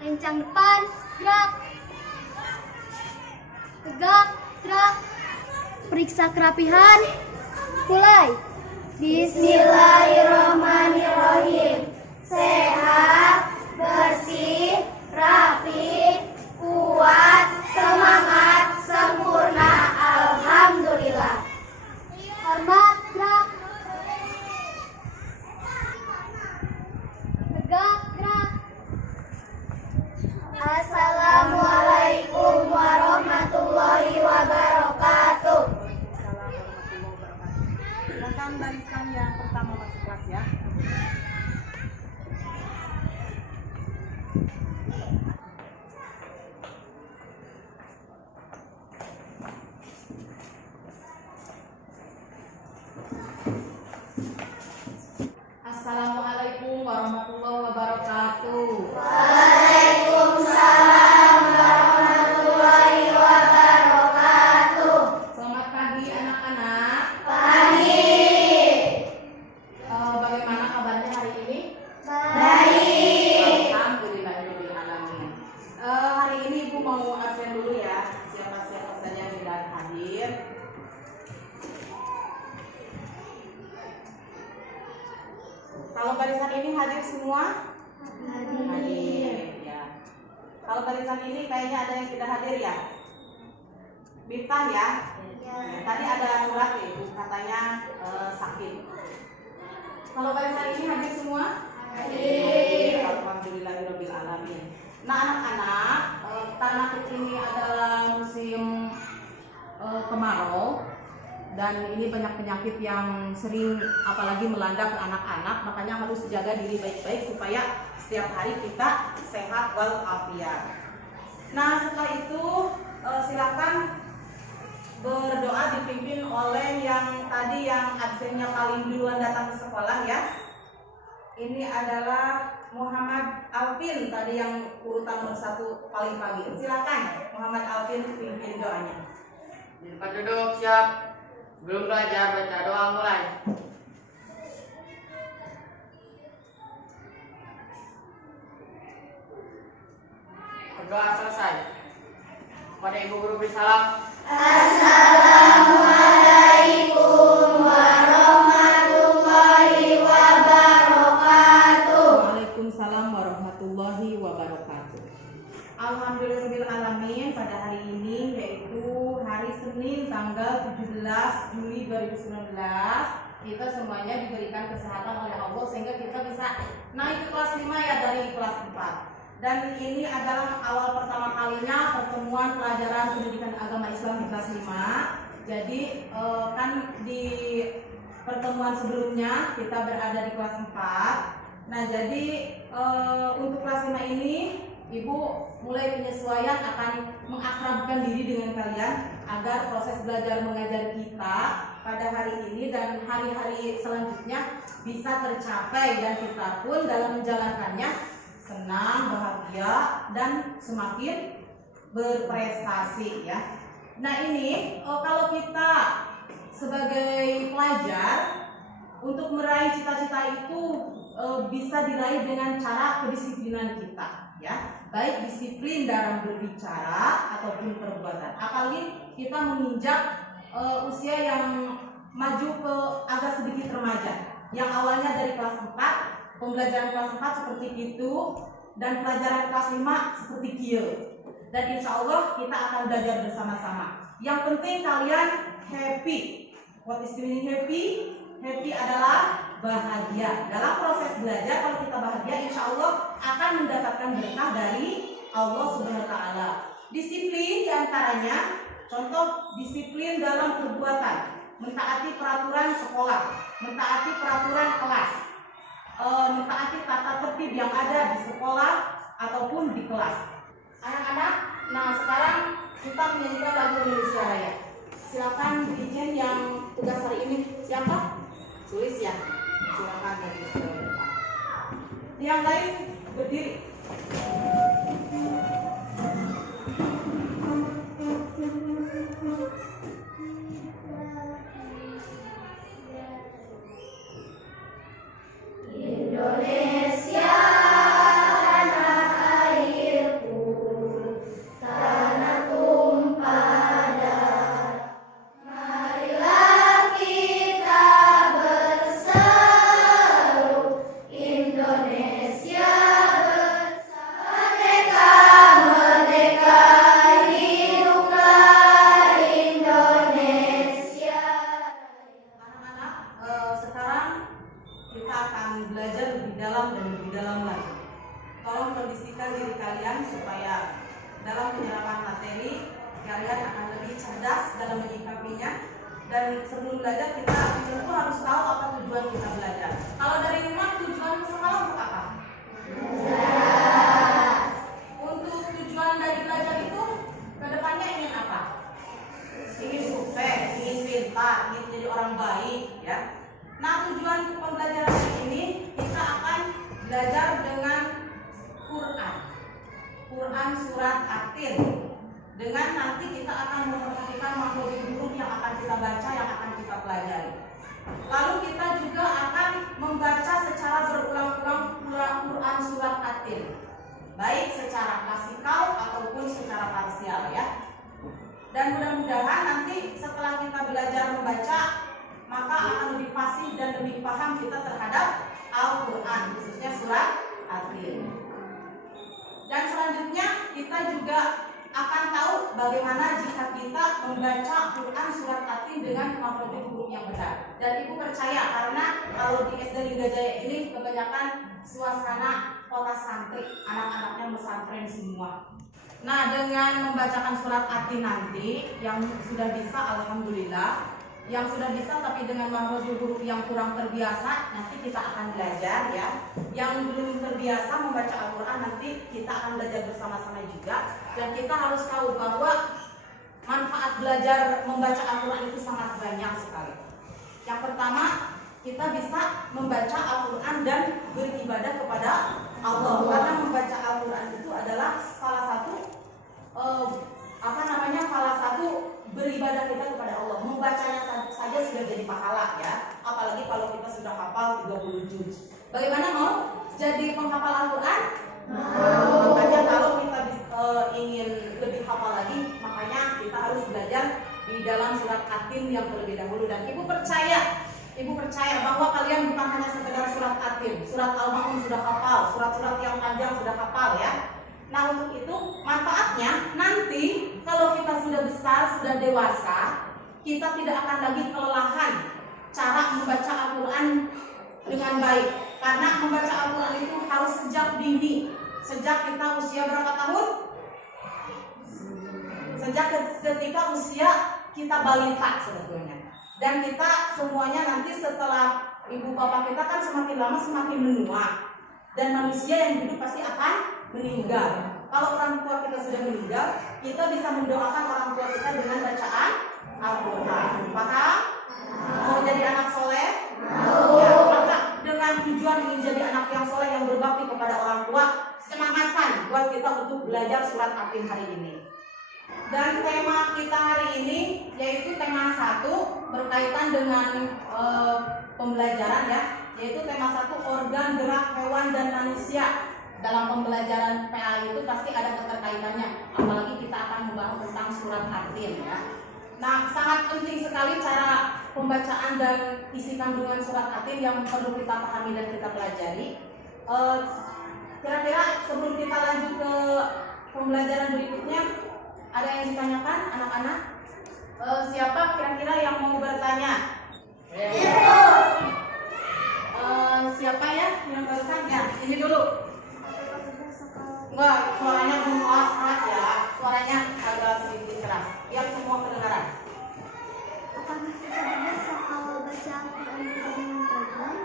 Kencang depan, gerak. Tegak, gerak. Periksa kerapihan. Mulai. Bismillahirrahmanirrahim. Sehat, bersih, rapi, kuat, semangat, sempurna. Alhamdulillah. Hormat, gerak. Tegak, gerak. Assalamualaikum warahmatullahi wabarakatuh. Silakan barisan yang pertama masuk kelas ya. Assalamualaikum warahmatullahi wabarakatuh. Waalaikumsalam warahmatullahi wabarakatuh. Selamat pagi anak-anak. Pagi. Bagaimana kabarnya hari ini? Baik. Alhamdulillahirobbilalamin. Hari ini Ibu mau absen dulu ya. Siapa-siapa saja yang tidak hadir. Kalau barisan ini hadir semua? Hadir ya. Kalau barisan ini kayaknya ada yang tidak hadir ya? Bintang ya? Tadi ada surat nih, Ibu katanya sakit. Kalau barisan ini hadir semua? Hadir. Alhamdulillahirobbilalamin. Nah anak-anak, karena ini adalah musim kemarau dan ini banyak penyakit yang sering apalagi melanda ke anak-anak, makanya harus jaga diri baik-baik supaya setiap hari kita sehat walafiat. Nah setelah itu silakan berdoa dipimpin oleh yang tadi yang absennya paling duluan datang ke sekolah ya. Ini adalah Muhammad Alvin tadi yang urutan nomor 1 paling pagi. Silakan Muhammad Alvin pimpin doanya. Di tempat duduk siap. Belum belajar, baca doa mulai. Berdoa selesai. Kepada ibu guru beri salam. Assalamualaikum warahmatullahi wabarakatuh. Waalaikumsalam warahmatullahi wabarakatuh. Alhamdulillahirobbilalamin, pada hari ini yaitu hari Senin tanggal 17 Juli 2019 kita semuanya diberikan kesehatan oleh Allah sehingga kita bisa naik ke kelas 5 ya dari kelas 4. Dan ini adalah awal pertama kalinya pertemuan pelajaran pendidikan agama Islam di kelas 5. Jadi kan di pertemuan sebelumnya kita berada di kelas 4. Nah jadi untuk kelas 5 ini Ibu mulai penyesuaian akan mengakrabkan diri dengan kalian agar proses belajar mengajar kita pada hari ini dan hari-hari selanjutnya bisa tercapai dan kita pun dalam menjalankannya senang, bahagia, dan semakin berprestasi ya. Nah ini kalau kita sebagai pelajar untuk meraih cita-cita itu bisa diraih dengan cara kedisiplinan kita ya, baik disiplin dalam berbicara ataupun perbuatan. Apalagi kita menginjak usia yang maju ke agak sedikit remaja, yang awalnya dari kelas 4, pembelajaran kelas 4 seperti itu, dan pelajaran kelas 5 seperti kieu. Dan insya Allah kita akan belajar bersama-sama. Yang penting kalian happy. What is meaning happy? Happy adalah bahagia. Dalam proses belajar kalau kita bahagia, insya Allah akan mendapatkan berkah dari Allah Subhanahu wa Ta'ala. Disiplin diantaranya, contoh disiplin dalam perbuatan, mentaati peraturan sekolah, mentaati peraturan kelas, mentaati tata tertib yang ada di sekolah ataupun di kelas. Anak-anak, nah sekarang kita menyanyikan lagu Indonesia Raya. Silakan izin yang tugas hari ini siapa? Tulis ya. Silakan dari depan. Yang lain berdiri. Indonesia tanah air mengkondisikan diri kalian supaya dalam penyerapan materi kalian akan lebih cerdas dalam menyikapinya. Dan sebelum belajar kita tentu harus tahu apa tujuan kita belajar. Kalau dari rumah tujuan ke sekolah untuk apa? Untuk tujuan dari belajar itu kedepannya ingin apa? Ingin sukses, ingin pintar, ingin jadi orang baik, ya. Nah, tujuan pembelajaran ini kita akan belajar dengan Quran surat At-Tin. Dengan nanti kita akan memperhatikan makhluk huruf yang akan kita baca, yang akan kita pelajari. Lalu kita juga akan membaca secara berulang-ulang Quran surat At-Tin, baik secara klasikal ataupun secara parsial, ya. Dan mudah-mudahan nanti setelah kita belajar membaca, maka akan lebih fasih dan lebih paham kita terhadap Al-Quran, khususnya surat At-Tin. Dan selanjutnya kita juga akan tahu bagaimana jika kita membaca Quran surat At-Tin dengan makhraj huruf yang benar. Dan ibu percaya karena kalau di SD Lingga Jaya ini kebanyakan suasana kota santri, anak-anaknya pesantren semua. Nah, dengan membacakan surat At-Tin nanti yang sudah bisa, alhamdulillah, yang sudah bisa tapi dengan makhraj huruf yang kurang terbiasa, nanti kita akan belajar, ya. Yang belum terbiasa membaca Al-Quran nanti kita akan belajar bersama-sama juga. Dan kita harus tahu bahwa manfaat belajar membaca Al-Quran itu sangat banyak sekali. Yang pertama, kita bisa membaca Al-Quran dan beribadah kepada Allah. Karena membaca Al-Quran itu adalah salah satu salah satu beribadah kita kepada Allah. Membacanya saja sudah jadi pahala, ya. Apalagi kalau kita sudah hafal 30 juz. Bagaimana mau jadi penghafal Al-Quran? Makanya kalau kita ingin lebih hafal lagi, makanya kita harus belajar di dalam surat At-Tin yang terlebih dahulu. Dan ibu percaya bahwa kalian bukan hanya sekedar surat At-Tin, surat Al-Ma'un sudah hafal, surat-surat yang panjang sudah hafal, ya. Nah, untuk itu manfaatnya nanti kalau kita sudah besar, sudah dewasa, kita tidak akan lagi kelelahan cara membaca Al-Quran dengan baik. Karena membaca Al-Quran itu harus sejak dini. Sejak kita usia berapa tahun? Sejak ketika usia kita balita sebetulnya. Dan kita semuanya nanti setelah ibu bapak kita kan semakin lama semakin menua. Dan manusia yang hidup pasti akan meninggal. Kalau orang tua kita sudah meninggal, kita bisa mendoakan orang tua kita dengan bacaan Al-Quran. Paham? Mau jadi anak soleh? Ya, maka dengan tujuan ingin jadi anak yang soleh yang berbakti kepada orang tua, semangatkan buat kita untuk belajar surat At-Tin hari ini. Dan tema kita hari ini yaitu tema 1 berkaitan dengan pembelajaran, ya, yaitu tema 1 organ gerak hewan dan manusia. Dalam pembelajaran PA itu pasti ada keterkaitannya, apalagi kita akan membahas tentang surat At-Tin, ya. Nah, sangat penting sekali cara pembacaan dan isi kandungan surat At-Tin yang perlu kita pahami dan kita pelajari. Kira-kira sebelum kita lanjut ke pembelajaran berikutnya, ada yang ditanyakan anak-anak? Siapa kira-kira yang mau bertanya? Siapa ya yang bertanya? Ini dulu. Enggak, suaranya semua keras, ya. Suaranya agak sedikit keras. Yang semua kedengaran. Apakah kita bisa kalau baca Al-Quran dengan baik?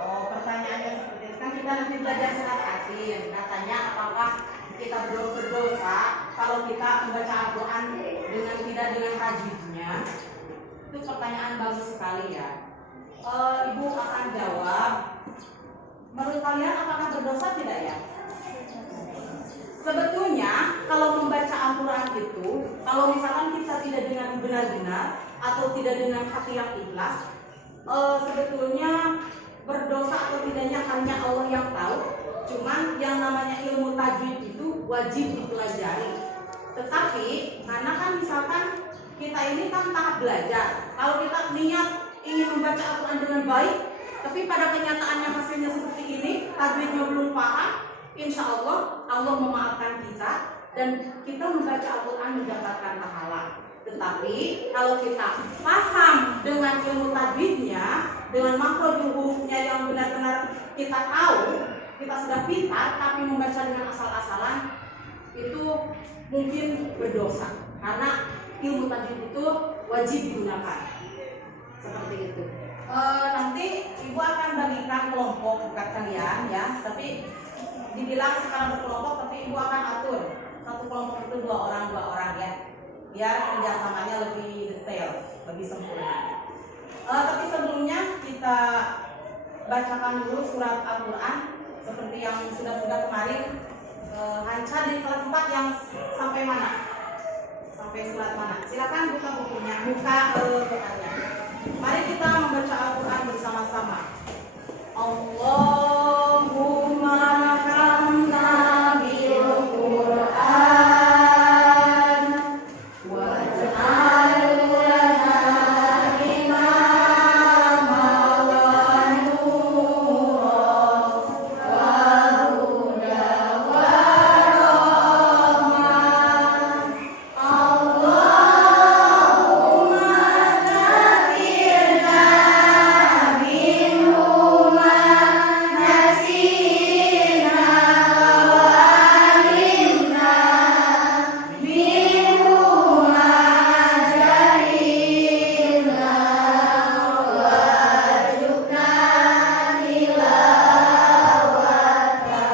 Oh, pertanyaannya seperti itu. Kan kita nanti belajar surat At-Tin. Katanya apakah kita berdosa kalau kita membaca Al-Quran tidak dengan tajwidnya? Itu pertanyaan bagus sekali, ya. Ibu akan jawab. Menurut kalian apakah berdosa tidak, ya? Sebetulnya kalau membaca Al-Quran itu, kalau misalkan kita tidak dengan benar-benar atau tidak dengan hati yang ikhlas, sebetulnya berdosa atau tidaknya hanya Allah yang tahu. Cuman yang namanya ilmu tajwid itu wajib dipelajari. Tetapi karena kan misalkan kita ini kan tahap belajar, kalau kita niat ingin membaca Al-Quran dengan baik, tapi pada kenyataannya hasilnya seperti ini, tajwidnya belum paham, insya Allah Allah memaafkan kita dan kita membaca Al-Quran mendapatkan pahala. Tetapi kalau kita paham dengan ilmu tajwidnya, dengan makhraj hurufnya yang benar-benar kita tahu, kita sudah pintar tapi membaca dengan asal-asalan itu mungkin berdosa, karena ilmu tajwid itu wajib digunakan seperti itu. Nanti ibu akan bagikan kelompok bukan kalian ya, tapi dibilang sekarang berkelompok, tapi ibu akan atur satu kelompok itu 2 orang ya, biar kerjasamanya lebih detail, lebih sempurna. Tapi sebelumnya kita bacakan dulu surat Al-Quran seperti yang sudah kemarin. Hanca di kelas 4 yang sampai mana? Sampai surat mana? Silakan buka bukunya, buka Qurannya. Mari kita membaca Al-Quran bersama-sama. Allahumma hamna bil Quran waj'al lana imaman wa nuran wa hudan wa rahmah. Allahumma dzakirna minhu ma nasina wa alimna minhu ma jahilna warzuqna tilawatahu ana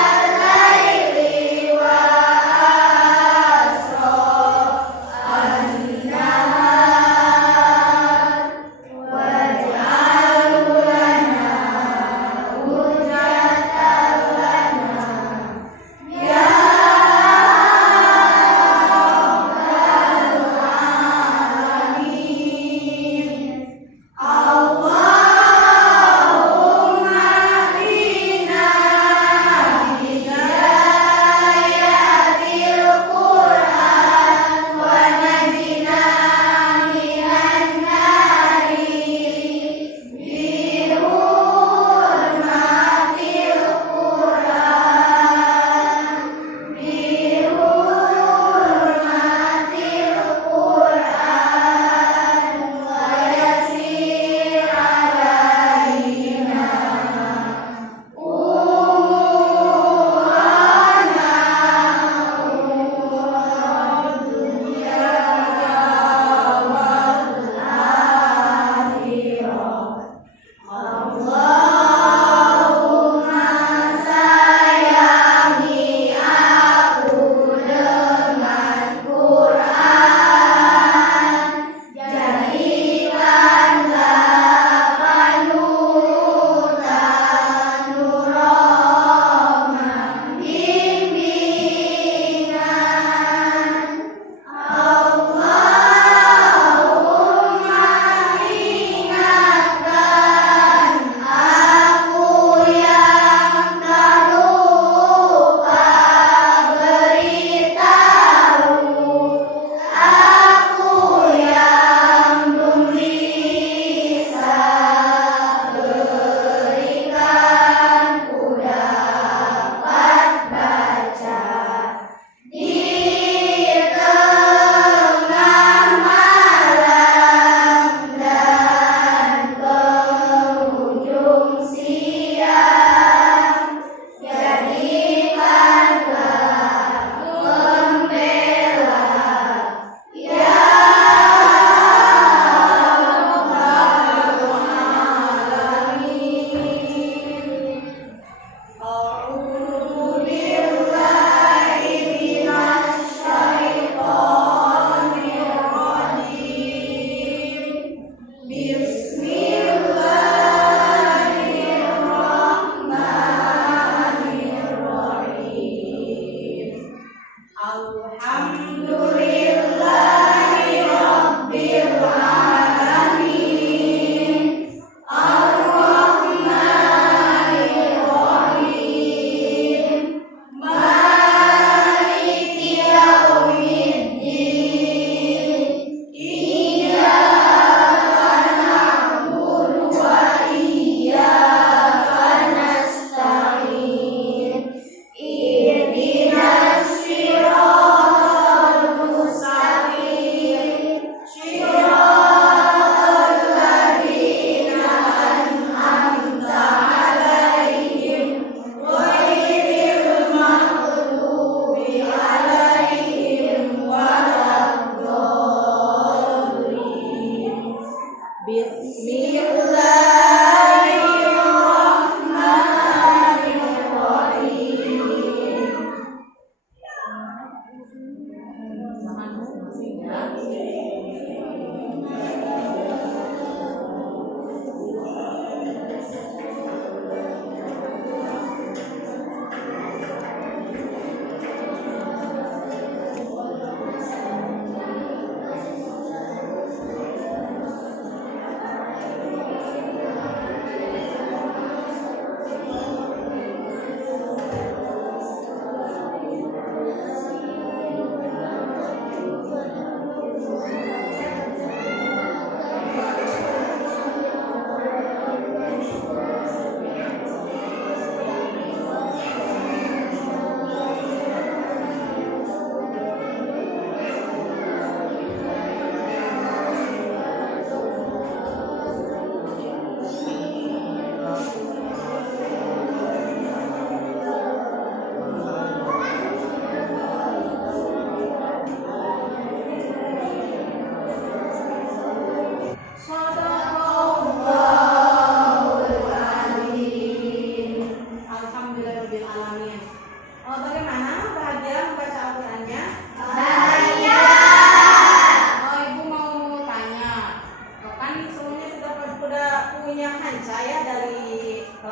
al-laili wa asra an-nahar waj'al lana hujjatan lana ya rabbal alamin. Allahumma hdina hidayatil Qur'an wa najina minan nari bi hurmatil Qur'an bi hurmatil Qur'an wa yasir alaina umurana umurad dunya wal akhirah. Allahumma sayangi aku dengan Quran, jadikanlah panutan nurama bimbingan. Allahumma ingatkan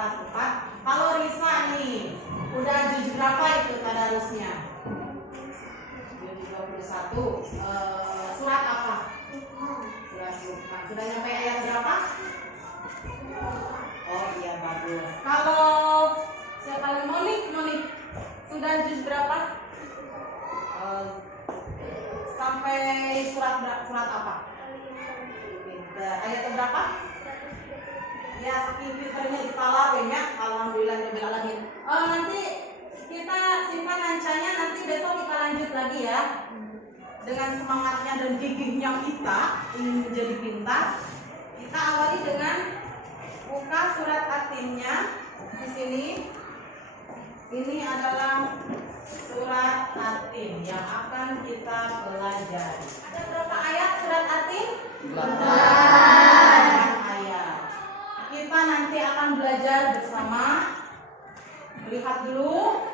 kelas 4. Kalau Risa nih, udah juz berapa itu tadarusnya? Juz 21. Surat apa? Surat Luqman. Sudah nyampe ayat berapa? Oh iya, bagus. Kalau siapa lagi? Monik. Sudah juz berapa? Sampai surat apa? Ayat berapa? Ya, saking pinternya ditalar ya. Alhamdulillah rabbil alamin. Nanti kita simpan ancanya, nanti besok kita lanjut lagi ya. Dengan semangatnya dan gigihnya kita ingin menjadi pintar, kita awali dengan buka surat At-Tinnya. Di sini ini adalah surat At-Tin yang akan kita pelajari. Ada berapa ayat surat At-Tin? 8 ayat. Kita nanti akan belajar bersama, melihat dulu,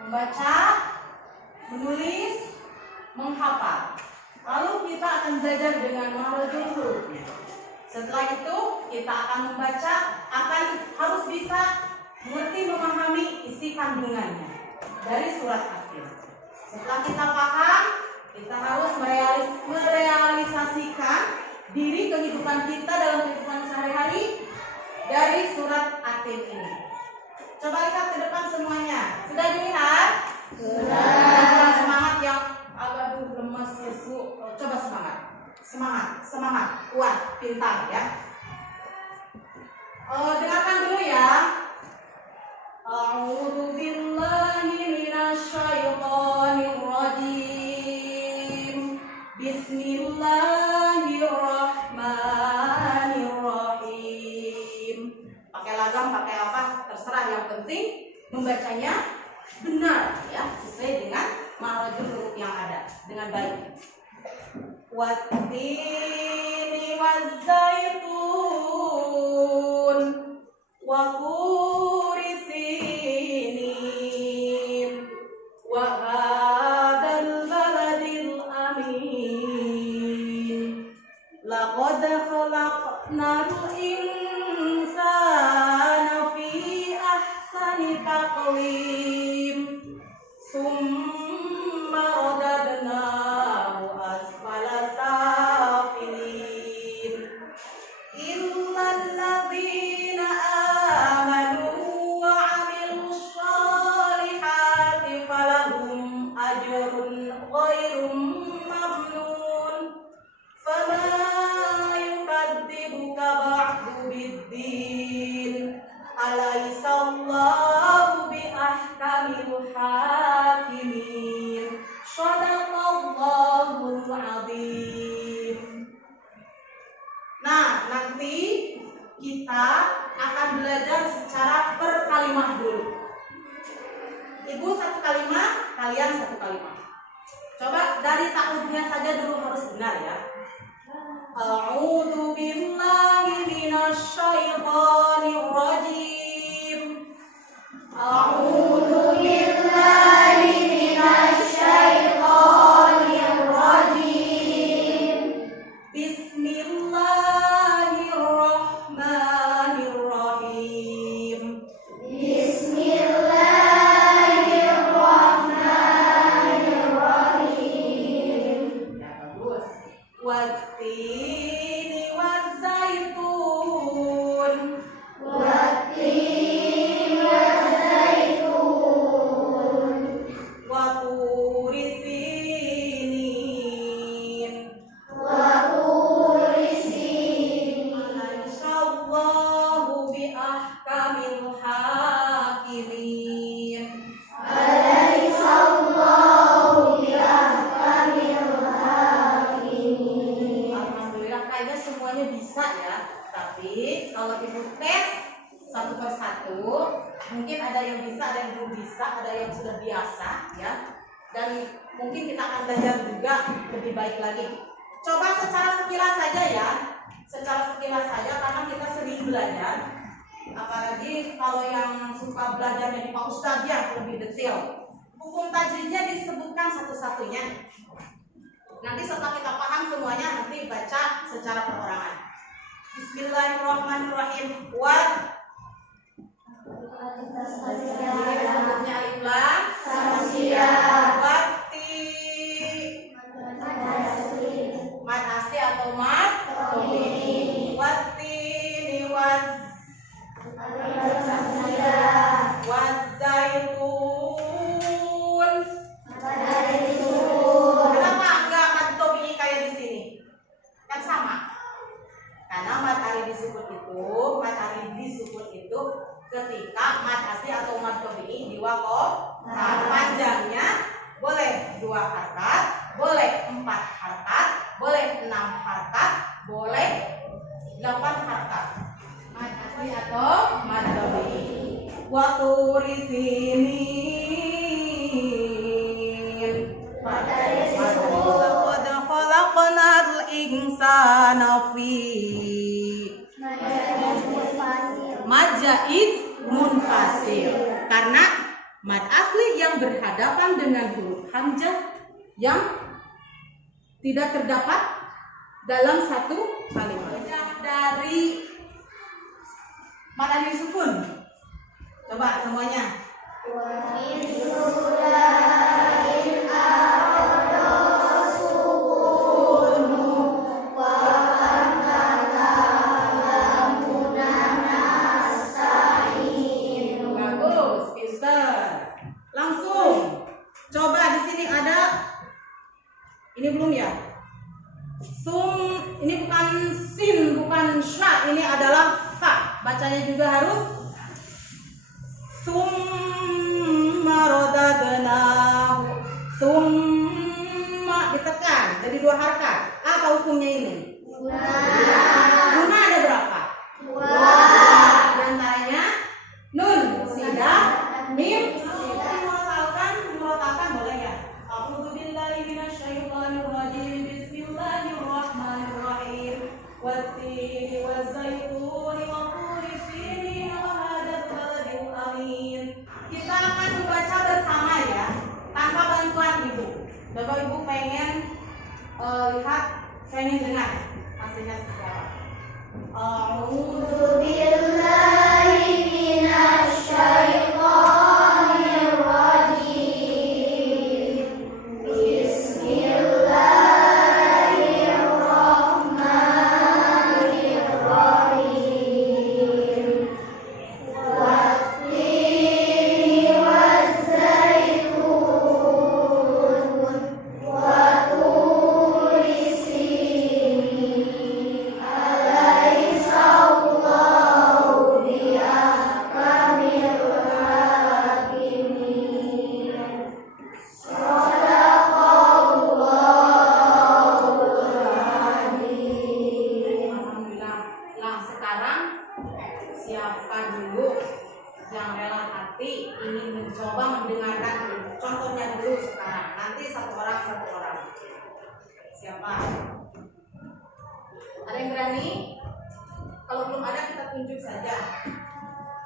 membaca, menulis, menghafal. Lalu kita akan belajar dengan makhrajul hurufnya. Setelah itu kita akan membaca, harus bisa mengerti, memahami isi kandungannya dari surat At-Tin. Setelah kita paham, kita harus merealisasikan diri kehidupan kita dalam kehidupan sehari-hari dari surat At-Tin ini. Coba lihat ke depan semuanya. Sudah dilihat? Sudah. Semangat yang agak lemas lesu. Coba semangat, kuat, pintar ya. Dengarkan dulu ya. A'udzu billahi minasyaitonir rajim. Bismillahirrahmanirrahim. Pakai lagam, pakai apa, terserah, yang penting membacanya benar ya, sesuai dengan makhrajul huruf yang ada dengan baik. Wat-tini waz-zaitun wa turi sinin wa hadzal baladil amin. Laqad khalaqnal insana fi ahsani taqwim. Summa radadnahu asfala safilin. Illal ladzina amanu wa 'amilus shalihati falahum ajrun ghairu mamnun. Fama yukadzibuka ba'du biddin. Alaisallahu bi ahkamil hakimin. Shadaqallahul azim. Nah, nanti kita akan belajar secara per kalimah dulu. Ibu satu kalimat, kalian satu kalimat. Coba dari ta'udnya saja dulu harus benar ya. A'udzu billahi minasyaitonir rajim. A'udzu billahi minasyaitonir rajim. Bismillahirrahmanirrahim. Bismillahirrahmanirrahim. Ya, bagus. Wat-tini waz-zaitun. Wat-tini waz-zaitun. Wa turi sinin. Wa turi sinin. Alaisallahu bi ahkamil hakimin. Alaisallahu bi ahkamil hakimin. Alhamdulillah, kayaknya semuanya bisa ya. Tapi kalau ibu tes satu persatu, mungkin ada yang bisa, ada yang belum bisa, ada yang sudah biasa ya. Dan mungkin kita akan belajar juga lebih baik lagi. Coba secara sekilas saja ya, secara sekilas saja karena kita sering belajar. Apalagi kalau yang suka belajarnya di Pak Ustadz ya lebih detail. Hukum tajwidnya disebutkan satu-satunya. Nanti setelah kita paham semuanya, nanti baca secara perorangan. Bismillahirrahmanirrahim. Wat itu ketika mad asli atau mad tabi'i diwakofkan. Panjangnya boleh 2 harakat, boleh 4 harakat, boleh 6 harakat, boleh 8 harakat. Mad asli atau mad tabi'i. Wa turi sinin. Laqad khalaqnal insana fi mad zaid munfasil. Karena mad asli yang berhadapan dengan huruf hamzah yang tidak terdapat dalam satu kalimat. Dari mad alif sukun. Coba semuanya. Bagus, pintar. Langsung. Coba di sini ada. Ini belum ya? Ini bukan sin, bukan sya, ini adalah fa. Bacanya juga harus summa radadnahu. Summa ditekan, jadi 2 harakat. Apa hukumnya ini? Guna ada berapa? 2. Di antaranya nun, sidah, mim. Murotalkan boleh ya? A'udzu billahi minasyaitonir rajim. Bismillahirrahmanirrahim. Wattini wazzaituni wa turi sinin wa hadzal baladil amin. Kita akan membaca bersama ya, tanpa bantuan ibu. Coba ibu pengen lihat, pengen dengar hasilnya seperti apa. A'udzu billahi minasyaitonir rajim. Bismillahirrahmanirrahim. Wattini wazzaitun wa turi sinin. Alaysa Allahu biahkamil hakimin. Alhamdulillah. Nah, sekarang siapa dulu yang rela hati ingin mencoba mendengarkan dulu. Contohnya dulu sekarang. Nanti satu orang. Siapa? Ada yang berani? Kalau belum ada kita tunjuk saja.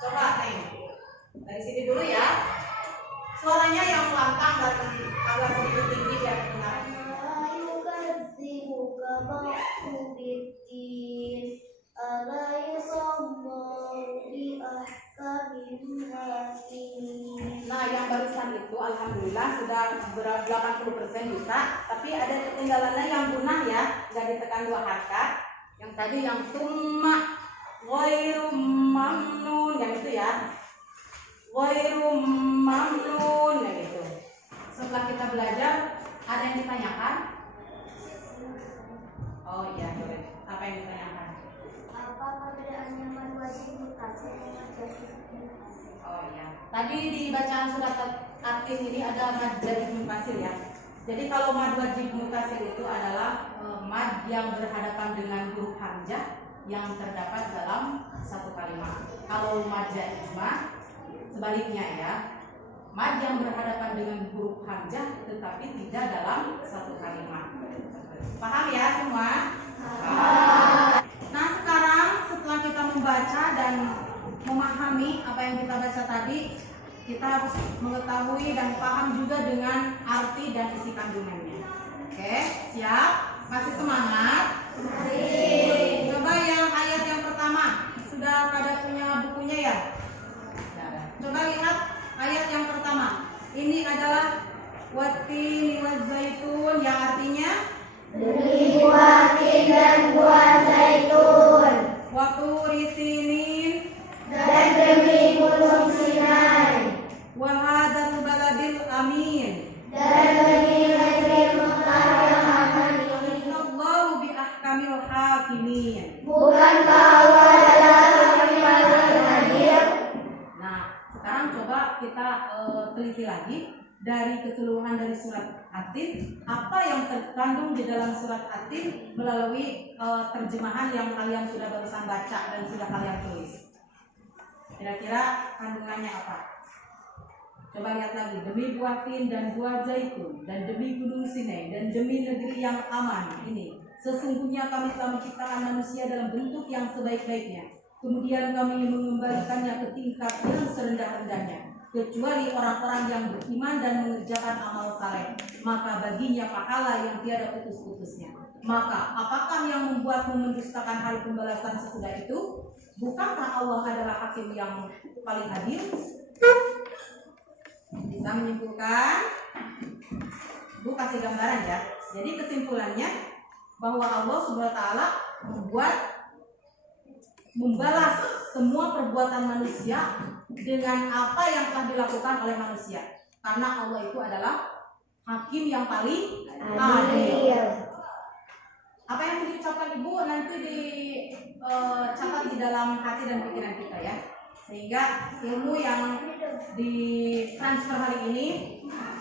Coba Neng. Dari sini dulu ya. Suaranya yang lantang dan agak sedikit tinggi biar dengar. Nah, yang barusan itu alhamdulillah sudah 80% bisa, tapi ada ketinggalannya yang punah ya, nggak ditekan 2 harakat. Yang tadi yang summa ghairu mamnun, yang itu ya. Ghairu mamnun, yang itu. Setelah kita belajar, ada yang ditanyakan? Oh iya, boleh. Apa yang ditanyakan? Apa perbedaannya mad wajib mutasil dengan jazim mutasil? Oh iya. Tadi di bacaan surat At-Tin ini ada mad wajib mutasil ya. Jadi kalau mad wajib mutasil itu adalah mad yang berhadapan dengan huruf hamzah yang terdapat dalam satu kalimat. Kalau mad jaizmah sebaliknya ya. Mad yang berhadapan dengan huruf hamzah tetapi tidak dalam satu kalimat. Paham ya semua? Paham. Nah, sekarang setelah kita membaca dan memahami apa yang kita baca tadi, kita harus mengetahui dan paham juga dengan arti dan isi kandungannya. Oke, siap? Masih semangat? Masih. Coba yang ayat yang pertama. Sudah pada punya bukunya ya? Coba lihat ayat yang pertama. Ini adalah wattini wazzaitun, yang artinya demi buah tin dan buah zaitun, wa turi sinin, dan demi gunung Sinai, wa hadzal baladil amin, dan demi negeri Mekah yang aman. Allahu bi ahkamil hakimin. Bukankah Allah adalah hakim yang sekarang coba kita teliti lagi dari keseluruhan dari surat At-Tin, apa yang terkandung di dalam surat At-Tin melalui terjemahan yang kalian sudah barusan baca dan sudah kalian tulis. Kira-kira kandungannya apa? Coba lihat lagi. Demi buah tin dan buah zaitun, dan demi gunung Sinai, dan demi negeri yang aman. Ini sesungguhnya kami telah menciptakan manusia dalam bentuk yang sebaik-baiknya. Kemudian kami mengembalikannya ke tingkat yang serendah-rendahnya, kecuali orang-orang yang beriman dan mengerjakan amal saleh, maka baginya pahala yang tiada putus-putusnya. Maka apakah yang membuatmu mendustakan hari pembalasan sesudah itu? Bukankah Allah adalah hakim yang paling adil? Bisa menyimpulkan? Bu kasih gambaran ya. Jadi kesimpulannya bahwa Allah Subhanahu wa taala membalas semua perbuatan manusia dengan apa yang telah dilakukan oleh manusia. Karena Allah itu adalah hakim yang paling adil. Apa yang diucapkan Ibu nanti dicatat di dalam hati dan pikiran kita ya. Sehingga ilmu yang ditransfer hari ini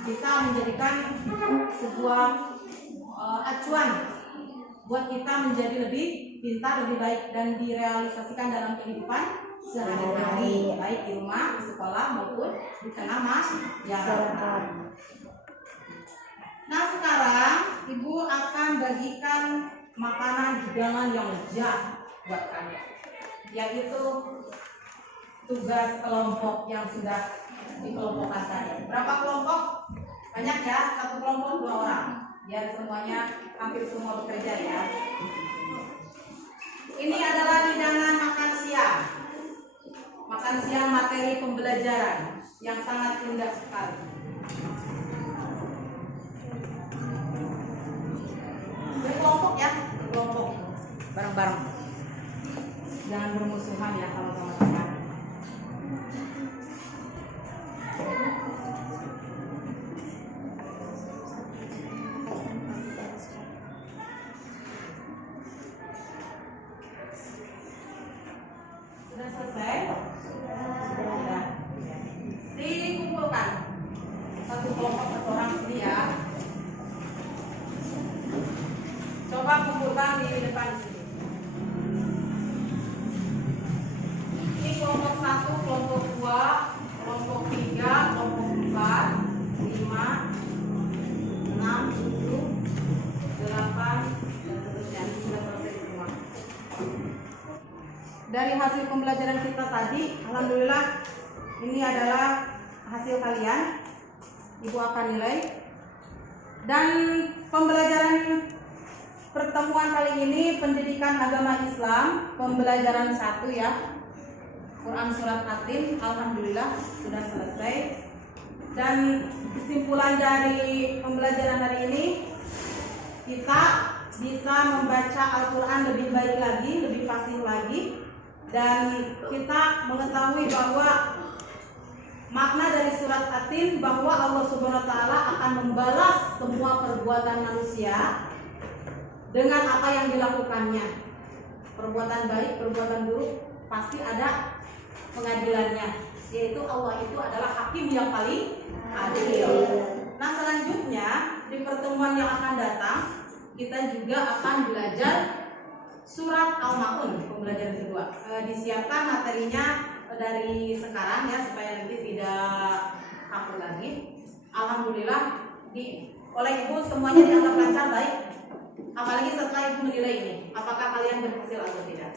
bisa menjadikan sebuah acuan buat kita menjadi lebih pintar, lebih baik dan direalisasikan dalam kehidupan sehari-hari, baik di rumah, di sekolah maupun di tengah masyarakat. Nah sekarang Ibu akan bagikan makanan hidangan yang lezat buat kalian, yaitu tugas kelompok yang sudah dikelompokkan tadi. Berapa kelompok? Banyak ya, satu kelompok 2 orang. Biar semuanya hampir semua bekerja ya. Ini adalah hidangan makan siang. Makan siang materi pembelajaran yang sangat indah sekali. Berkelompok ya, berkelompok bareng-bareng. Jangan bermusuhan ya kalau sama-sama. Sudah selesai? Sudah. Dikumpulkan satu kelompok satu orang sini ya. Coba kumpulkan di depan sini. Ini kelompok 1, kelompok 2, kelompok 3, kelompok 4, 5, 6, 7, 8 dan seterusnya. Ini sudah selesai semua. Dari hasil pembelajaran kita tadi, alhamdulillah ini adalah hasil kalian. Ibu akan nilai. Dan pembelajaran pertemuan kali ini pendidikan agama Islam, pembelajaran 1 ya. Quran surat At-Tin alhamdulillah sudah selesai. Dan kesimpulan dari pembelajaran hari ini, kita bisa membaca Al-Quran lebih baik lagi, lebih fasih lagi, dan kita mengetahui bahwa makna dari surat At-Tin bahwa Allah Subhanahu wa taala akan membalas semua perbuatan manusia dengan apa yang dilakukannya. Perbuatan baik, perbuatan buruk pasti ada pengadilannya, yaitu Allah itu adalah hakim yang paling adil. Nah selanjutnya di pertemuan yang akan datang kita juga akan belajar surat Al-Ma'un, pembelajaran kedua. Disiapkan materinya dari sekarang ya supaya nanti tidak kaku lagi. Alhamdulillah oleh Ibu semuanya dianggap lancar baik. Apalagi setelah Ibu menilai ini, apakah kalian berhasil atau tidak.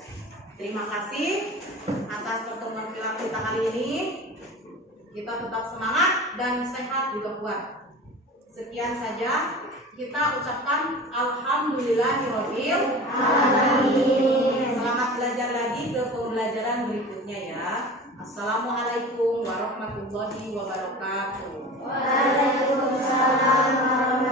Terima kasih atas pertemuan kita kali ini. Kita tetap semangat dan sehat juga kuat. Sekian saja. Kita ucapkan alhamdulillahirabbil alamin. Selamat belajar lagi ke pembelajaran berikutnya ya. Assalamualaikum warahmatullahi wabarakatuh. Waalaikumsalam warahmatullahi wabarakatuh.